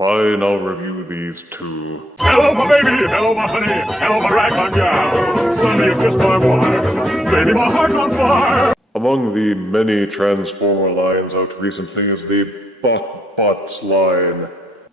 Fine, I'll review these two. Hello, my baby! Hello, my honey! Hello, my ragtime gal! Suddenly you've kissed my wife! Baby, my heart's on fire! Among the many Transformer lines out recently is the Botbots line.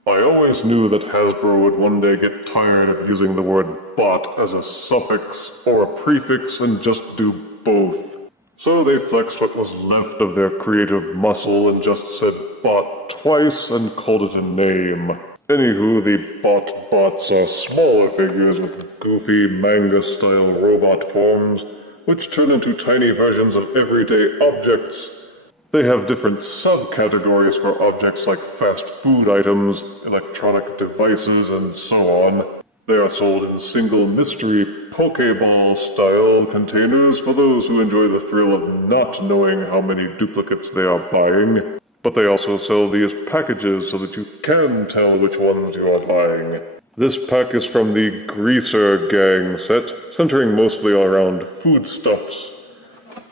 I always knew that Hasbro would one day get tired of using the word bot as a suffix or a prefix and just do both. So they flexed what was left of their creative muscle and just said bot twice and called it a name. Anywho, the Botbots are smaller figures with goofy manga-style robot forms, which turn into tiny versions of everyday objects. They have different subcategories for objects like fast food items, electronic devices, and so on. They are sold in single mystery Pokeball-style containers for those who enjoy the thrill of not knowing how many duplicates they are buying. But they also sell these packages so that you can tell which ones you are buying. This pack is from the Greaser Gang set, centering mostly around foodstuffs.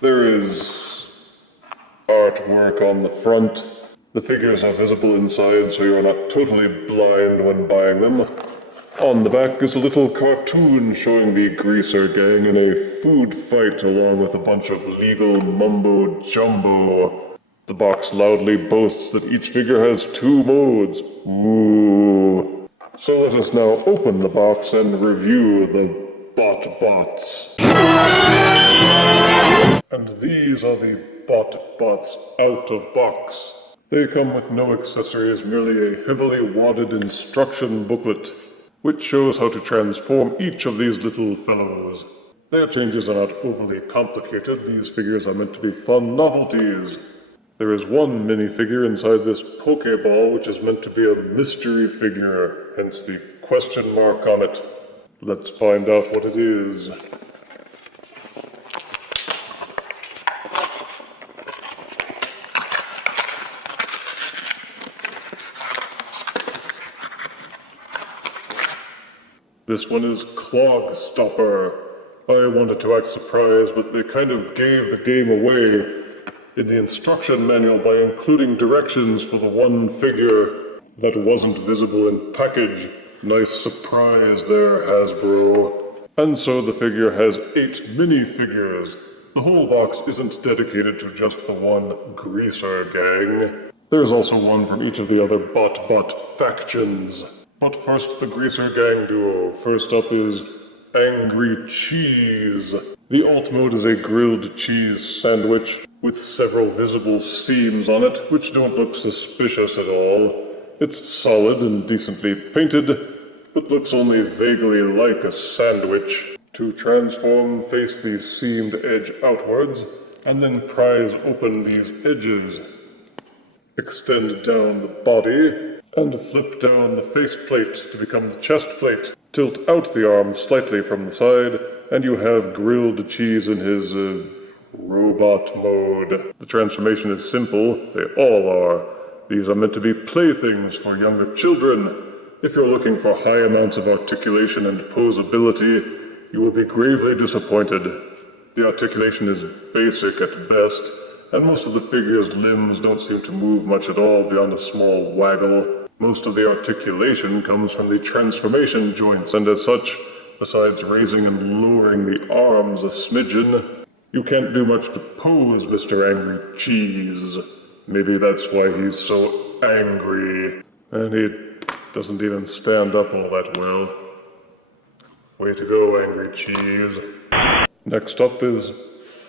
There is artwork on the front. The figures are visible inside, so you are not totally blind when buying them. On the back is a little cartoon showing the Greaser Gang in a food fight along with a bunch of legal mumbo-jumbo. The box loudly boasts that each figure has 2 modes. Ooh. So let us now open the box and review the Botbots. And these are the Botbots out of box. They come with no accessories, merely a heavily wadded instruction booklet, which shows how to transform each of these little fellows. Their changes are not overly complicated. These figures are meant to be fun novelties. There is one minifigure inside this Pokeball, which is meant to be a mystery figure, hence the question mark on it. Let's find out what it is. This one is Clog Stopper. I wanted to act surprised, but they kind of gave the game away in the instruction manual by including directions for the one figure that wasn't visible in package. Nice surprise there, Hasbro. And so the figure has 8 minifigures. The whole box isn't dedicated to just the one Greaser Gang. There's also one from each of the other Botbot factions. But first, the Greaser Gang duo. First up is Angry Cheese. The alt mode is a grilled cheese sandwich with several visible seams on it, which don't look suspicious at all. It's solid and decently painted, but looks only vaguely like a sandwich. To transform, face the seamed edge outwards, and then prise open these edges. Extend down the body, and flip down the faceplate to become the chest plate. Tilt out the arm slightly from the side, and you have grilled cheese in his, robot mode. The transformation is simple. They all are. These are meant to be playthings for younger children. If you're looking for high amounts of articulation and posability, you will be gravely disappointed. The articulation is basic at best, and most of the figure's limbs don't seem to move much at all beyond a small waggle. Most of the articulation comes from the transformation joints, and as such, besides raising and lowering the arms a smidgen, you can't do much to pose Mr. Angry Cheese. Maybe that's why he's so angry. And he doesn't even stand up all that well. Way to go, Angry Cheese. Next up is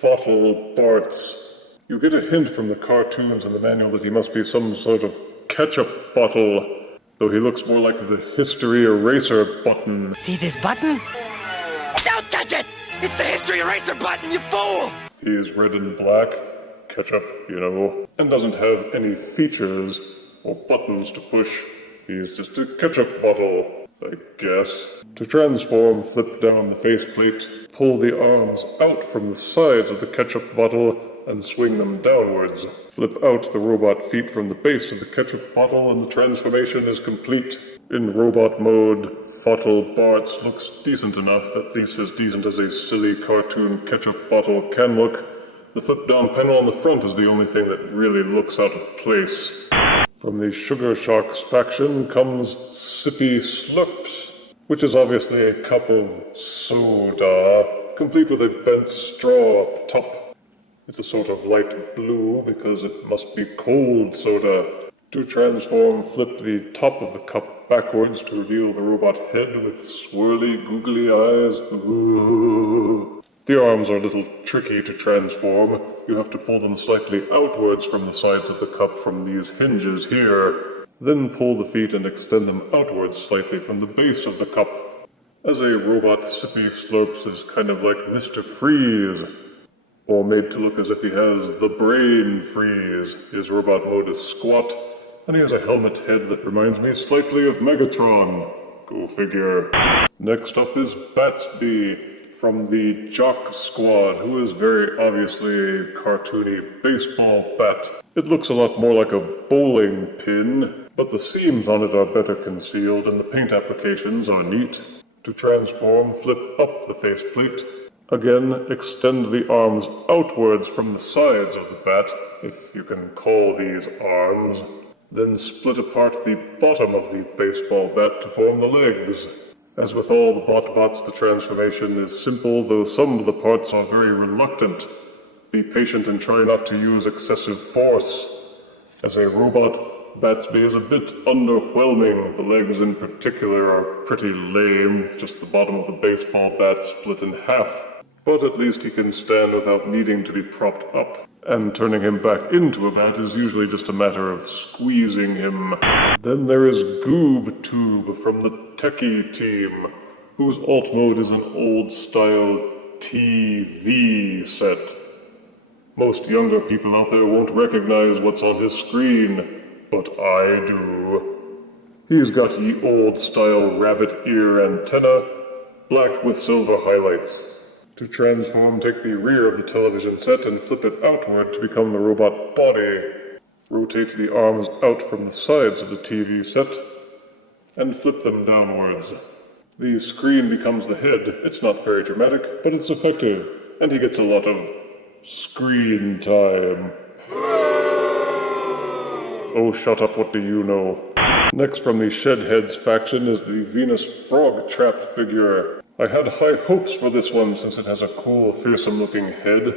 Botbots. You get a hint from the cartoons in the manual that he must be some sort of ketchup bottle, though he looks more like the history eraser button. See this button? Don't touch it! It's the history eraser button, you fool! He's red and black, ketchup, you know, and doesn't have any features or buttons to push. He's just a ketchup bottle, I guess. To transform, flip down the faceplate, pull the arms out from the sides of the ketchup bottle, and swing them downwards. Flip out the robot feet from the base of the ketchup bottle, and the transformation is complete. In robot mode, Botbots looks decent enough, at least as decent as a silly cartoon ketchup bottle can look. The flip-down panel on the front is the only thing that really looks out of place. From the Sugar Sharks faction comes Sippy Slurps, which is obviously a cup of soda, complete with a bent straw up top. It's a sort of light blue because it must be cold soda. To transform, flip the top of the cup backwards to reveal the robot head with swirly, googly eyes. Ooh. The arms are a little tricky to transform. You have to pull them slightly outwards from the sides of the cup from these hinges here. Then pull the feet and extend them outwards slightly from the base of the cup. As a robot, Sippy Slurps is kind of like Mr. Freeze, or made to look as if he has the brain freeze. His robot mode is squat, and he has a helmet head that reminds me slightly of Megatron. Go figure. Next up is Batsby from the Jock Squad, who is very obviously a cartoony baseball bat. It looks a lot more like a bowling pin, but the seams on it are better concealed and the paint applications are neat. To transform, flip up the faceplate. Again, extend the arms outwards from the sides of the bat, if you can call these arms. Then split apart the bottom of the baseball bat to form the legs. As with all the Botbots, the transformation is simple, though some of the parts are very reluctant. Be patient and try not to use excessive force. As a robot, Batsby is a bit underwhelming. The legs in particular are pretty lame, with just the bottom of the baseball bat split in half. But at least he can stand without needing to be propped up. And turning him back into a bat is usually just a matter of squeezing him. Then there is Goob Tube from the Techie team, whose alt mode is an old-style TV set. Most younger people out there won't recognize what's on his screen, but I do. He's got ye old-style rabbit ear antenna, black with silver highlights. To transform, take the rear of the television set and flip it outward to become the robot body. Rotate the arms out from the sides of the TV set and flip them downwards. The screen becomes the head. It's not very dramatic, but it's effective, and he gets a lot of screen time. Oh, shut up, what do you know? Next from the Shedheads faction is the Venus Frog Trap figure. I had high hopes for this one since it has a cool, fearsome-looking head.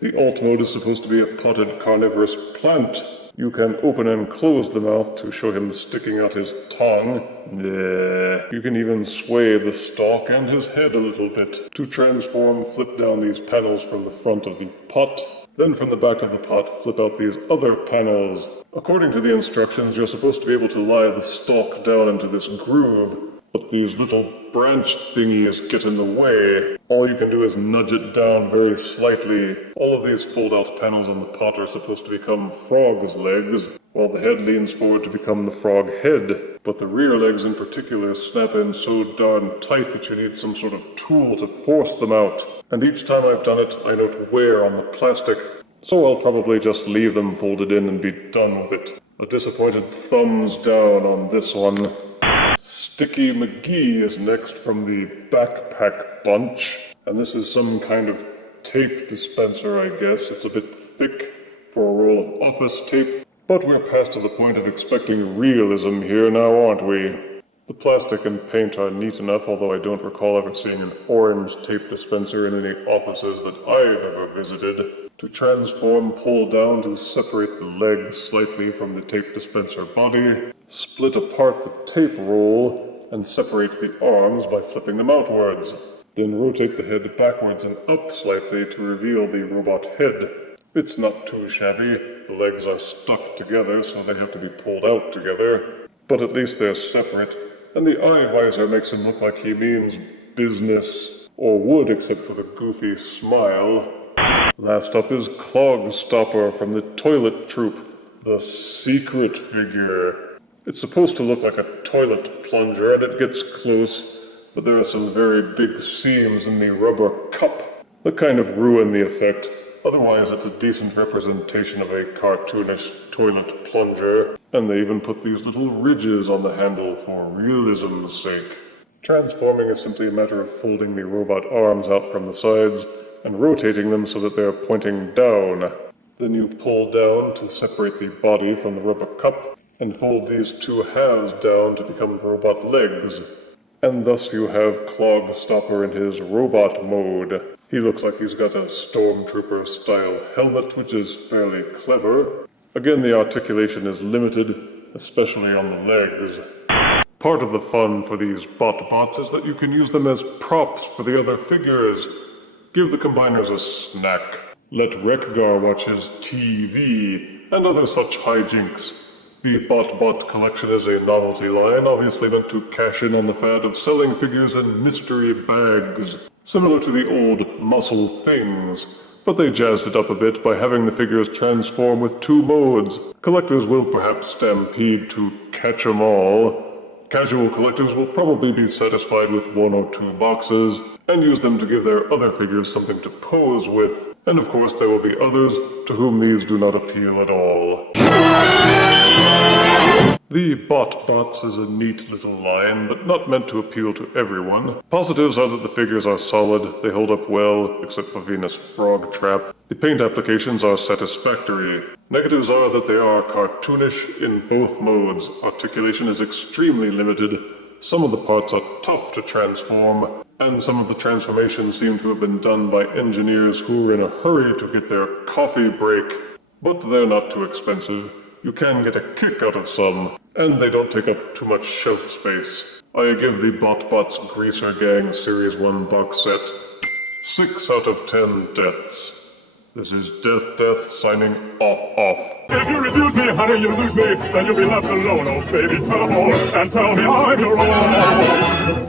The alt mode is supposed to be a potted carnivorous plant. You can open and close the mouth to show him sticking out his tongue. You can even sway the stalk and his head a little bit. To transform, flip down these panels from the front of the pot. Then from the back of the pot, flip out these other panels. According to the instructions, you're supposed to be able to lie the stalk down into this groove. But these little branch thingies get in the way. All you can do is nudge it down very slightly. All of these fold-out panels on the pot are supposed to become frog's legs, while the head leans forward to become the frog head. But the rear legs in particular snap in so darn tight that you need some sort of tool to force them out. And each time I've done it, I note wear on the plastic. So I'll probably just leave them folded in and be done with it. A disappointed thumbs down on this one. Sticky McGee is next from the Backpack Bunch, and this is some kind of tape dispenser, I guess. It's a bit thick for a roll of office tape, but we're past to the point of expecting realism here now, aren't we? The plastic and paint are neat enough, although I don't recall ever seeing an orange tape dispenser in any offices that I've ever visited. To transform, pull down to separate the legs slightly from the tape dispenser body. Split apart the tape roll and separate the arms by flipping them outwards. Then rotate the head backwards and up slightly to reveal the robot head. It's not too shabby. The legs are stuck together, so they have to be pulled out together. But at least they're separate. And the eye visor makes him look like he means business, or would except for the goofy smile. Last up is Clog Stopper from the Toilet Troop, the secret figure. It's supposed to look like a toilet plunger, and it gets close, but there are some very big seams in the rubber cup that kind of ruin the effect. Otherwise, it's a decent representation of a cartoonish toilet plunger, and they even put these little ridges on the handle for realism's sake. Transforming is simply a matter of folding the robot arms out from the sides and rotating them so that they're pointing down. Then you pull down to separate the body from the rubber cup, and fold these two halves down to become robot legs. And thus you have Clog Stopper in his robot mode. He looks like he's got a stormtrooper-style helmet, which is fairly clever. Again, the articulation is limited, especially on the legs. Part of the fun for these Botbots is that you can use them as props for the other figures. Give the combiners a snack. Let Rekgar watch his TV, and other such hijinks. The Botbot collection is a novelty line, obviously meant to cash in on the fad of selling figures in mystery bags, similar to the old Muscle Things, but they jazzed it up a bit by having the figures transform with two modes. Collectors will perhaps stampede to catch 'em all. Casual collectors will probably be satisfied with one or two boxes, and use them to give their other figures something to pose with. And of course there will be others to whom these do not appeal at all. The Botbots is a neat little line, but not meant to appeal to everyone. Positives are that the figures are solid, they hold up well, except for Venus Frog Trap. The paint applications are satisfactory. Negatives are that they are cartoonish in both modes. Articulation is extremely limited. Some of the parts are tough to transform, and some of the transformations seem to have been done by engineers who were in a hurry to get their coffee break. But they're not too expensive. You can get a kick out of some, and they don't take up too much shelf space. I give the Botbots Greaser Gang Series 1 box set 6 out of 10 deaths. This is Death signing off. If you refuse me, honey, you lose me, then you'll be left alone. Oh, baby, tell them all, and tell me I'm your own.